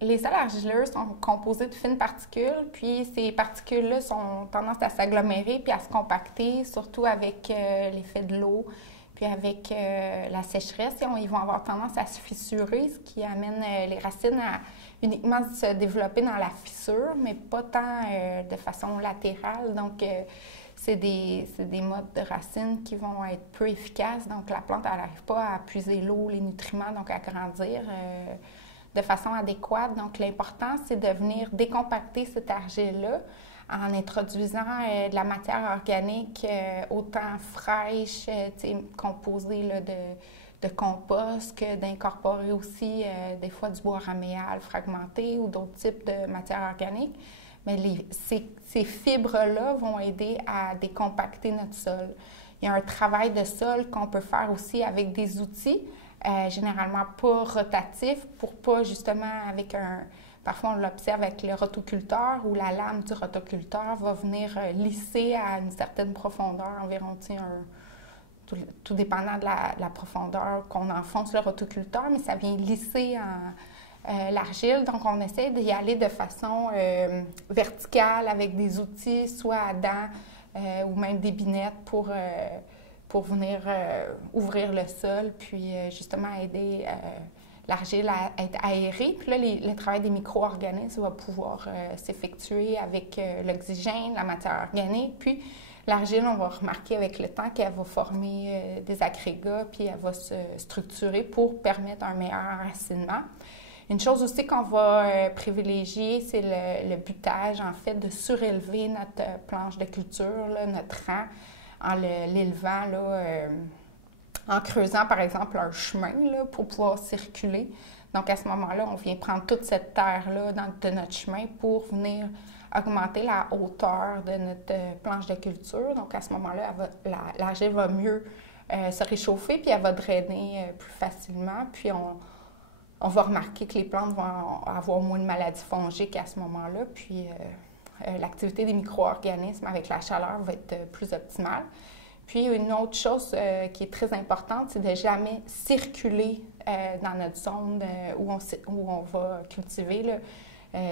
Les sols argileux sont composés de fines particules, puis ces particules-là ont tendance à s'agglomérer puis à se compacter, surtout avec l'effet de l'eau, puis avec la sécheresse. Ils vont avoir tendance à se fissurer, ce qui amène les racines à uniquement se développer dans la fissure, mais pas tant de façon latérale. Donc, c'est des modes de racines qui vont être peu efficaces. Donc, la plante n'arrive pas à puiser l'eau, les nutriments, donc à grandir de façon adéquate. Donc, l'important, c'est de venir décompacter cette argile-là en introduisant de la matière organique autant fraîche, composée là, de compost, que d'incorporer aussi des fois du bois raméal fragmenté ou d'autres types de matière organique. Mais ces fibres-là vont aider à décompacter notre sol. Il y a un travail de sol qu'on peut faire aussi avec des outils, généralement pas rotatifs, pour pas justement avec un... Parfois, on l'observe avec le rotoculteur où la lame du rotoculteur va venir lisser à une certaine profondeur, environ, tout dépendant de la profondeur qu'on enfonce le rotoculteur, mais ça vient lisser l'argile. Donc, on essaie d'y aller de façon verticale avec des outils, soit à dents ou même des binettes pour venir ouvrir le sol, puis justement aider l'argile à être aérée. Puis là, le travail des micro-organismes va pouvoir s'effectuer avec l'oxygène, la matière organique. Puis l'argile, on va remarquer avec le temps qu'elle va former des agrégats, puis elle va se structurer pour permettre un meilleur enracinement. Une chose aussi qu'on va privilégier, c'est le butage, en fait, de surélever notre planche de culture, là, notre rang, en l'élevant, en creusant, par exemple, un chemin là, pour pouvoir circuler. Donc, à ce moment-là, on vient prendre toute cette terre-là de notre chemin pour venir augmenter la hauteur de notre planche de culture. Donc, à ce moment-là, l'argile va mieux se réchauffer, puis elle va drainer plus facilement. Puis, on va remarquer que les plantes vont avoir moins de maladies fongiques à ce moment-là. Puis, l'activité des micro-organismes avec la chaleur va être plus optimale. Puis, une autre chose qui est très importante, c'est de jamais circuler dans notre zone où on va cultiver. Là.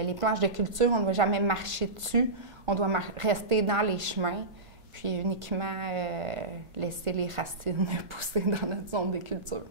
Les planches de culture, on ne va jamais marcher dessus. On doit rester dans les chemins, puis uniquement laisser les racines pousser dans notre zone de culture.